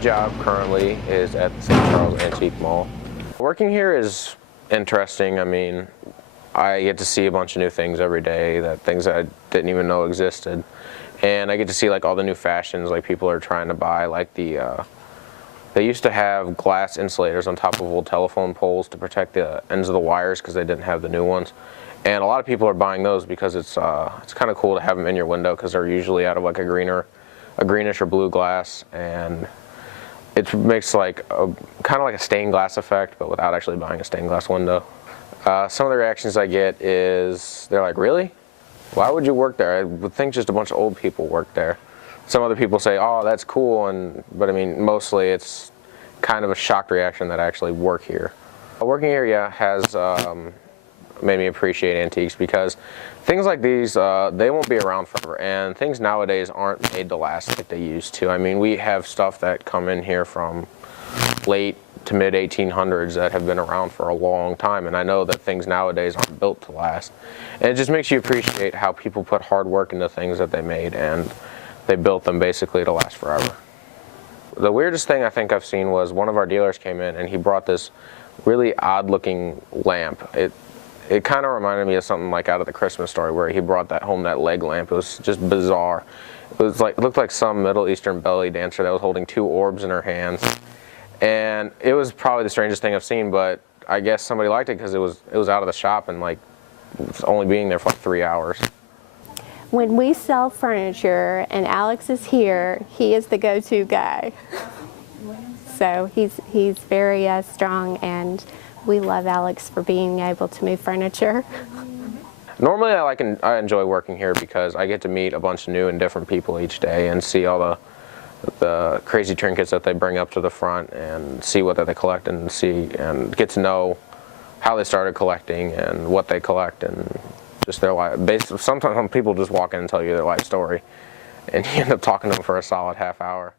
job currently is at the St. Charles Antique Mall. Working here is interesting. I mean, I get to see a bunch of new things every day, things that I didn't even know existed. And I get to see like all the new fashions like people are trying to buy, like they used to have glass insulators on top of old telephone poles to protect the ends of the wires because they didn't have the new ones. And a lot of people are buying those because it's kind of cool to have them in your window because they're usually out of like a greenish or blue glass, and it makes like kind of like a stained glass effect, but without actually buying a stained glass window. Some of the reactions I get is they're like, "Really? Why would you work there? I would think just a bunch of old people work there." Some other people say, "Oh, that's cool," but I mean, mostly it's kind of a shocked reaction that I actually work here. Working here, yeah, has made me appreciate antiques because things like these, they won't be around forever, and things nowadays aren't made to last like they used to. I mean, we have stuff that come in here from late to mid 1800s that have been around for a long time, and I know that things nowadays aren't built to last. And it just makes you appreciate how people put hard work into things that they made, and they built them basically to last forever. The weirdest thing I think I've seen was one of our dealers came in and he brought this really odd looking lamp. It kind of reminded me of something like out of the Christmas Story where he brought that leg lamp. It was just bizarre. It looked like some Middle Eastern belly dancer that was holding two orbs in her hands. And it was probably the strangest thing I've seen, but I guess somebody liked it because it was out of the shop and like it was only being there for like 3 hours. When we sell furniture and Alex is here, he is the go-to guy. So he's very strong, and we love Alex for being able to move furniture. Normally I enjoy working here because I get to meet a bunch of new and different people each day and see all the crazy trinkets that they bring up to the front and see what they collect and get to know how they started collecting and what they collect and just their life. Sometimes people just walk in and tell you their life story and you end up talking to them for a solid half hour.